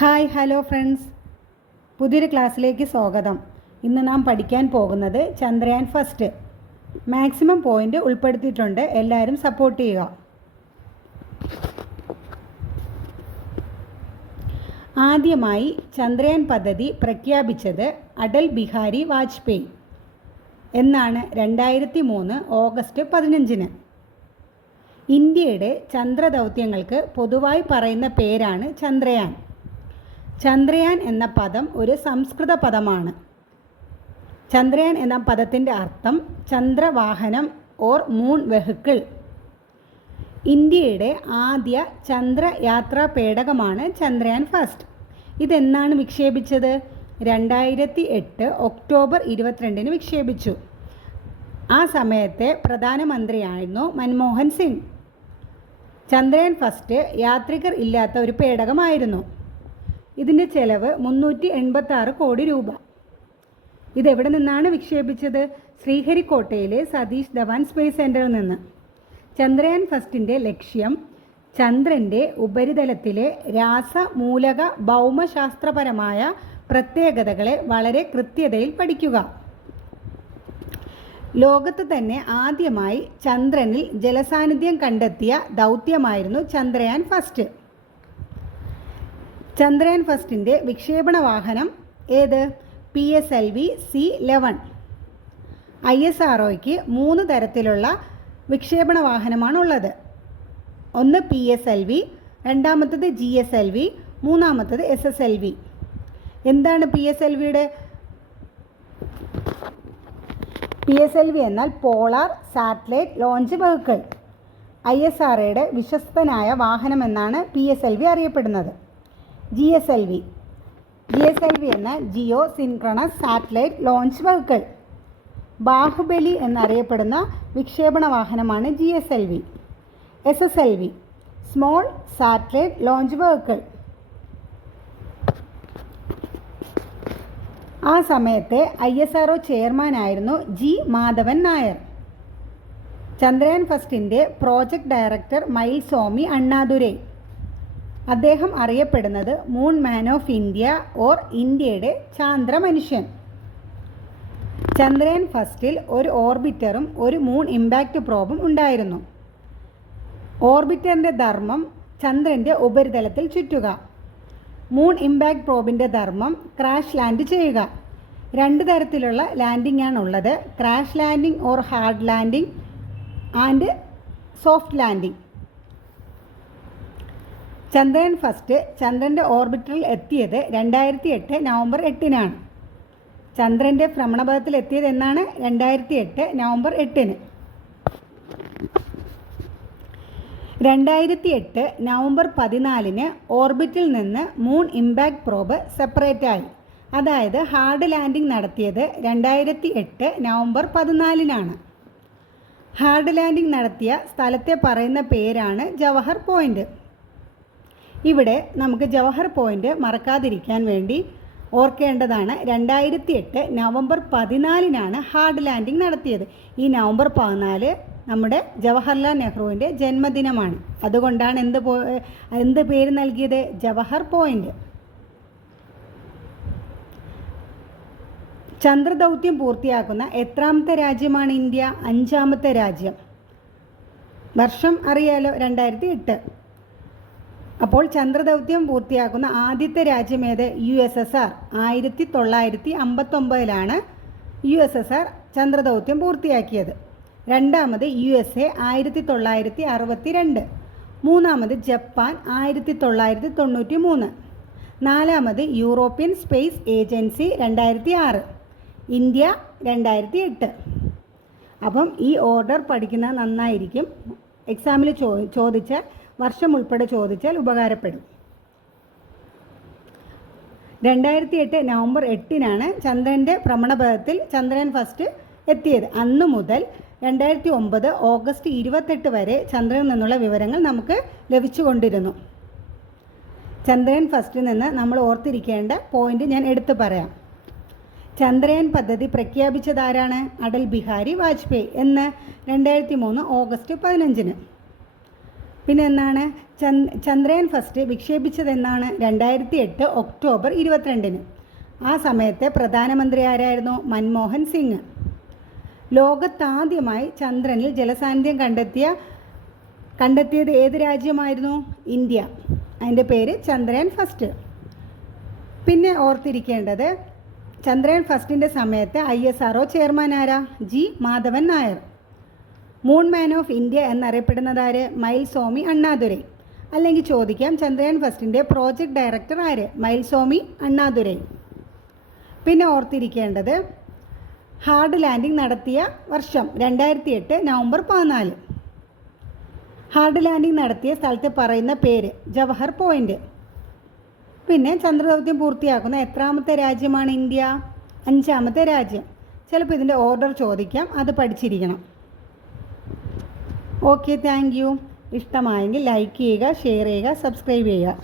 Hi hello friends, പുതിയൊരു ക്ലാസ്സിലേക്ക് സ്വാഗതം. ഇന്ന് നാം പഠിക്കാൻ പോകുന്നത് ചന്ദ്രയാൻ ഫസ്റ്റ്. മാക്സിമം പോയിൻ്റ് ഉൾപ്പെടുത്തിയിട്ടുണ്ട്, എല്ലാവരും സപ്പോർട്ട് ചെയ്യുക. ആദ്യമായി ചന്ദ്രയാൻ പദ്ധതി പ്രഖ്യാപിച്ചത് അടൽ ബിഹാരി വാജ്പേയി എന്നാണ് 2003 ഓഗസ്റ്റ് 15. ഇന്ത്യയുടെ ചന്ദ്രദൗത്യങ്ങൾക്ക് പൊതുവായി പറയുന്ന പേരാണ് ചന്ദ്രയാൻ. ചന്ദ്രയാൻ എന്ന പദം ഒരു സംസ്കൃത പദമാണ്. ചന്ദ്രയാൻ എന്ന പദത്തിൻ്റെ അർത്ഥം ചന്ദ്രവാഹനം ഓർ മൂൺ വെഹിക്കിൾ. ഇന്ത്യയുടെ ആദ്യ ചന്ദ്രയാത്രാ പേടകമാണ് ചന്ദ്രയാൻ ഫസ്റ്റ്. ഇതെന്നാണ് വിക്ഷേപിച്ചത്? 2008 ഒക്ടോബർ 22 വിക്ഷേപിച്ചു. ആ സമയത്തെ പ്രധാനമന്ത്രിയായിരുന്നു മൻമോഹൻ സിംഗ്. ചന്ദ്രയാൻ ഫസ്റ്റ് യാത്രികർ ഇല്ലാത്ത ഒരു പേടകമായിരുന്നു. ഇതിൻ്റെ ചെലവ് 386 കോടി രൂപ. ഇതെവിടെ നിന്നാണ് വിക്ഷേപിച്ചത്? ശ്രീഹരിക്കോട്ടയിലെ സതീഷ് ധവാൻ സ്പേസ് സെൻറ്ററിൽ നിന്ന്. ചന്ദ്രയാൻ ഫസ്റ്റിൻ്റെ ലക്ഷ്യം ചന്ദ്രൻ്റെ ഉപരിതലത്തിലെ രാസമൂലക ഭൗമശാസ്ത്രപരമായ പ്രത്യേകതകളെ വളരെ കൃത്യതയിൽ പഠിക്കുക. ലോകത്ത് തന്നെ ആദ്യമായി ചന്ദ്രനിൽ ജലസാന്നിധ്യം കണ്ടെത്തിയ ദൗത്യമായിരുന്നു ചന്ദ്രയാൻ ഫസ്റ്റ്. ചന്ദ്രയാൻ ഫസ്റ്റിൻ്റെ വിക്ഷേപണ വാഹനം ഏത്? PSLV C-11. ISROയ്ക്ക് 3 തരത്തിലുള്ള വിക്ഷേപണ വാഹനമാണുള്ളത്. ഒന്ന് PSLV, രണ്ടാമത്തത് GSLV, മൂന്നാമത്തത് SSLV. എന്താണ് PSLVയുടെ? PSLV എന്നാൽ പോളാർ സാറ്റലൈറ്റ് ലോഞ്ച് വെഹിക്കിൾ. ISROയുടെ വിശ്വസ്തനായ വാഹനമെന്നാണ് PSLV അറിയപ്പെടുന്നത്. GSLV എന്നാൽ geosynchronous satellite launch vehicle. Baahubali എന്നറിയപ്പെടുന്ന വിക്ഷേപണ വാഹനമാണ് GSLV. SSLV small satellite launch vehicle. ആ സമയത്തെ ISRO ചെയർമാനായിരുന്നു G. മാധവൻ നായർ. ചന്ദ്രയാൻ ഫസ്റ്റിൻ്റെ പ്രോജക്റ്റ് ഡയറക്ടർ മയിൽസ്വാമി അണ്ണാദുരൈ. അദ്ദേഹം അറിയപ്പെടുന്നത് moon man of India or ഇന്ത്യയുടെ ചാന്ദ്ര മനുഷ്യൻ. ചന്ദ്രയാൻ ഫസ്റ്റിൽ ഒരു ഓർബിറ്ററും ഒരു മൂൺ ഇമ്പാക്റ്റ് പ്രോബും ഉണ്ടായിരുന്നു. ഓർബിറ്ററിൻ്റെ ധർമ്മം ചന്ദ്രൻ്റെ ഉപരിതലത്തിൽ ചുറ്റുക. മൂൺ ഇമ്പാക്റ്റ് പ്രോബിൻ്റെ ധർമ്മം ക്രാഷ് ലാൻഡ് ചെയ്യുക. 2 തരത്തിലുള്ള ലാൻഡിംഗ് ആണുള്ളത്: crash landing or hard landing and soft landing. Chandrayaan first ചന്ദ്രൻ്റെ ഓർബിറ്ററിൽ എത്തിയത് 2008 നവംബർ 8. ചന്ദ്രൻ്റെ ഭ്രമണപഥത്തിൽ എത്തിയത് എന്നാണ്? 2008 നവംബർ 8. 2008 നവംബർ 14 ഓർബിറ്റിൽ നിന്ന് മൂൺ ഇമ്പാക്റ്റ് പ്രോബ് സെപ്പറേറ്റ് ആയി. അതായത് ഹാർഡ് ലാൻഡിംഗ് നടത്തിയത് 2008 നവംബർ 14. ഹാർഡ് ലാൻഡിംഗ് നടത്തിയ സ്ഥലത്തെ പറയുന്ന പേരാണ് ജവഹർ പോയിൻ്റ്. ഇവിടെ നമുക്ക് ജവഹർ പോയിൻ്റ് മറക്കാതിരിക്കാൻ വേണ്ടി ഓർക്കേണ്ടതാണ്, 2008 നവംബർ 14 ഹാർഡ് ലാൻഡിംഗ് നടത്തിയത്. ഈ നവംബർ 14 നമ്മുടെ ജവഹർലാൽ നെഹ്റുവിൻ്റെ ജന്മദിനമാണ്. അതുകൊണ്ടാണ് എന്ത് പേര് നൽകിയത്? ജവഹർ പോയിൻ്റ്. ചന്ദ്രദൗത്യം പൂർത്തിയാക്കുന്ന എത്രാമത്തെ രാജ്യമാണ് ഇന്ത്യ? 5ാമത്തെ രാജ്യം. വർഷം അറിയാലോ, 2008. അപ്പോൾ ചന്ദ്രദൗത്യം പൂർത്തിയാക്കുന്ന ആദ്യത്തെ രാജ്യം ഏത്? USSR. 1959 USSR ചന്ദ്രദൗത്യം പൂർത്തിയാക്കിയത്. രണ്ടാമത് USA 1962. മൂന്നാമത് ജപ്പാൻ 1993. നാലാമത് യൂറോപ്യൻ സ്പേസ് ഏജൻസി 2006. ഇന്ത്യ 2008. അപ്പം ഈ ഓർഡർ പഠിക്കുന്നത് നന്നായിരിക്കും. എക്സാമിൽ ചോദിച്ചാൽ വർഷം ഉൾപ്പെടെ ചോദിച്ചാൽ ഉപകാരപ്പെടും. 2008 നവംബർ 8 ചന്ദ്രൻ്റെ ഭ്രമണപഥത്തിൽ ചന്ദ്രയാൻ ഫസ്റ്റ് എത്തിയത്. അന്നു മുതൽ 2009 ഓഗസ്റ്റ് 28 വരെ ചന്ദ്രനിൽ നിന്നുള്ള വിവരങ്ങൾ നമുക്ക് ലഭിച്ചുകൊണ്ടിരുന്നു. ചന്ദ്രയാൻ ഫസ്റ്റിൽ നിന്ന് നമ്മൾ ഓർത്തിരിക്കേണ്ട പോയിന്റ് ഞാൻ എടുത്തു പറയാം. ചന്ദ്രയാൻ പദ്ധതി പ്രഖ്യാപിച്ചതാരാണ്? അടൽ ബിഹാരി വാജ്പേയി. എന്ന് 2003 ഓഗസ്റ്റ് 15. പിന്നെ എന്നാണ് ചന്ദ്രയാൻ ഫസ്റ്റ് വിക്ഷേപിച്ചതെന്നാണ് 2008 ഒക്ടോബർ 22-ന്. ആ സമയത്തെ പ്രധാനമന്ത്രി ആരായിരുന്നു? മൻമോഹൻ സിംഗ്. ലോകത്താദ്യമായി ചന്ദ്രനിൽ ജലസാന്നിധ്യം കണ്ടെത്തിയത് ഏത് രാജ്യമായിരുന്നു? ഇന്ത്യ. അതിൻ്റെ പേര് ചന്ദ്രയാൻ ഫസ്റ്റ്. പിന്നെ ഓർത്തിരിക്കേണ്ടത്, ചന്ദ്രയാൻ ഫസ്റ്റിൻ്റെ സമയത്ത് ISRO ചെയർമാൻ ആരാ? G Madhavan Nair. Moon man of India എന്നറിയപ്പെടുന്നത് ആര്? മയിൽസ്വാമി അണ്ണാദുരൈ. അല്ലെങ്കിൽ ചോദിക്കാം, ചന്ദ്രയാൻ ഫസ്റ്റിൻ്റെ പ്രോജക്റ്റ് ഡയറക്ടർ ആര്? മയിൽസ്വാമി അണ്ണാദുരൈ. പിന്നെ ഓർത്തിരിക്കേണ്ടത്, ഹാർഡ് ലാൻഡിംഗ് നടത്തിയ വർഷം 2008 നവംബർ 14. ഹാർഡ് ലാൻഡിംഗ് നടത്തിയ സ്ഥലത്ത് പറയുന്ന പേര്? ജവഹർ പോയിൻ്റ്. പിന്നെ ചന്ദ്രദൗത്യം പൂർത്തിയാക്കുന്ന എത്രാമത്തെ രാജ്യമാണ് ഇന്ത്യ? 5ാമത്തെ രാജ്യം. ചിലപ്പോൾ ഇതിൻ്റെ ഓർഡർ ചോദിക്കാം, അത് പഠിച്ചിരിക്കണം. Okay, thank you. ഇഷ്ടമായെങ്കിൽ ലൈക്ക് ചെയ്യുക, ഷെയർ ചെയ്യുക, സബ്സ്ക്രൈബ് ചെയ്യുക.